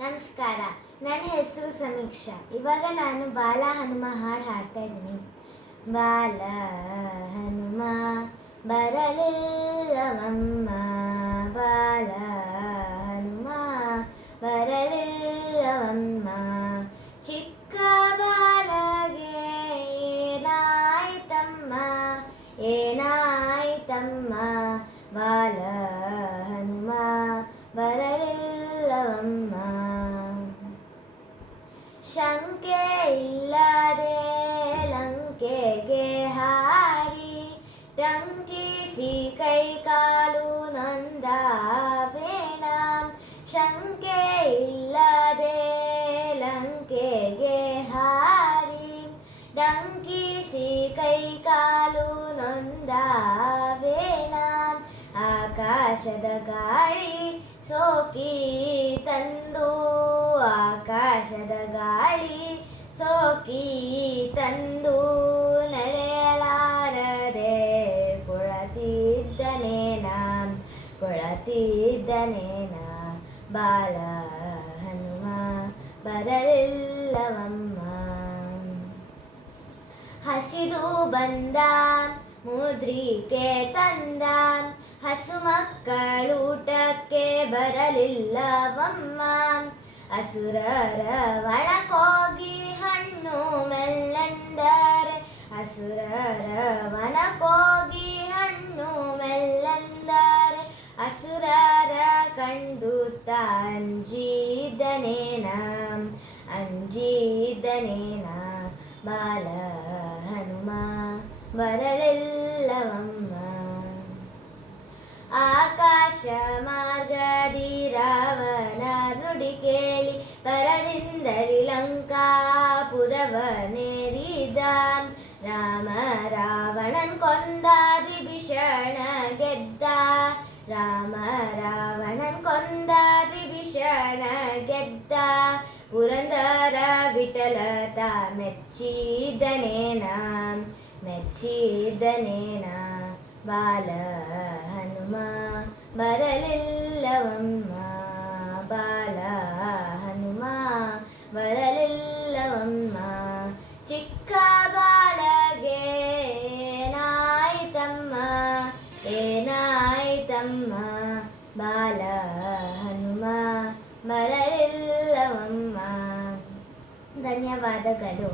ನಮಸ್ಕಾರ. ನನ್ನ ಹೆಸರು ಸಮೀಕ್ಷಾ. ಇವಾಗ ನಾನು ಬಾಲ ಹನುಮ ಹಾಡು ಹಾಡ್ತಾ ಇದ್ದೀನಿ. ಬಾಲ ಹನುಮ ಬರಲಿಲ್ಲವಮ್ಮ, ಬಾಲ ಹನುಮ ಬರಲಿಲ್ಲವಮ್ಮ, ಚಿಕ್ಕ ಬಾಲಗೆ ಏನಾಯ್ತಮ್ಮ, ಏನಾಯ್ತಮ್ಮ, ಬಾಲ ಹನುಮ ಬರಲಿಲ್ಲವಮ್ಮ. ಶಂಕೆ ಇಲ್ಲದೆ ಲಂಕೆಗೆ ಹಾರಿ ಟಂಕಿಸಿ ಕೈ ಕಾಲು ನೊಂದವೇಣ, ಶಂಕೆ ಇಲ್ಲದೆ ಲಂಕೆಗೆ ಹಾರಿ ಡಂಕಿಸಿ ಕೈ ಕಾಲು ನೊಂದವೇಣ, ಆಕಾಶದ ಗಾಳಿ ಸೋಕಿ ತಂದು, ಆಕಾಶದ ಗಾಳಿ ಸೋಕಿ ತಂದು ನಡೆಯಲಾರದೆ ಕೊಳತಿದ್ದನೇನ, ಕೊಳತಿದ್ದನೇನ, ಬಾಲ ಹನುಮ ಬರಲಿಲ್ಲವಮ್ಮ. ಹಸಿದು ಬಂದ ಮುದ್ರಿಕೆ ತಂದ ಹಸು ಮಕ್ಕಳೂಟಕ್ಕೆ ಬರಲಿಲ್ಲವಮ್ಮ, ಅಸುರರ ವನಕ್ಕೋಗಿ ಹಣ್ಣು ಮೆಲ್ಲೆಂದರೆ, ಅಸುರರ ವನಕ್ಕೋಗಿ ಹಣ್ಣು ಮೆಲ್ಲೆಂದರೆ, ಅಸುರರ ಕಂಡು ಅಂಜಿದನೇನ, ಅಂಜಿದನೇನ, ಬಾಲ ಹನುಮ ಬರಲಿಲ್ಲವಮ್ಮ. ಆಕಾಶ ಮಾರ್ಗದಿ ರಾವಣ ನುಡಿ ಕೇಳಿ ಪರದಿಂದಲಿ ಲಂಕಾಪುರವನೇರಿದ, ರಾಮ ರಾವಣನ್ ಕೊಂದ ವಿಭೀಷಣ ಗೆದ್ದ, ರಾಮ ರಾವಣನ್ ಕೊಂದ ವಿಭೀಷಣ ಗೆದ್ದ, ಪುರಂದರ ವಿಠಲತ ಮೆಚ್ಚಿದನೇನ, ಮೆಚ್ಚಿದನೇನ, ಬಾಲ ಹನುಮ ಬರಲಿಲ್ಲವಮ್ಮ, ಬಾಲ ಹನುಮ ಬರಲಿಲ್ಲವಮ್ಮ, ಚಿಕ್ಕ ಬಾಲಗೆ ಏನಾಯ್ತಮ್ಮ, ಏನಾಯ್ತಮ್ಮ, ಬಾಲ ಹನುಮ ಬರಲಿಲ್ಲವಮ್ಮ. ಧನ್ಯವಾದಗಳು.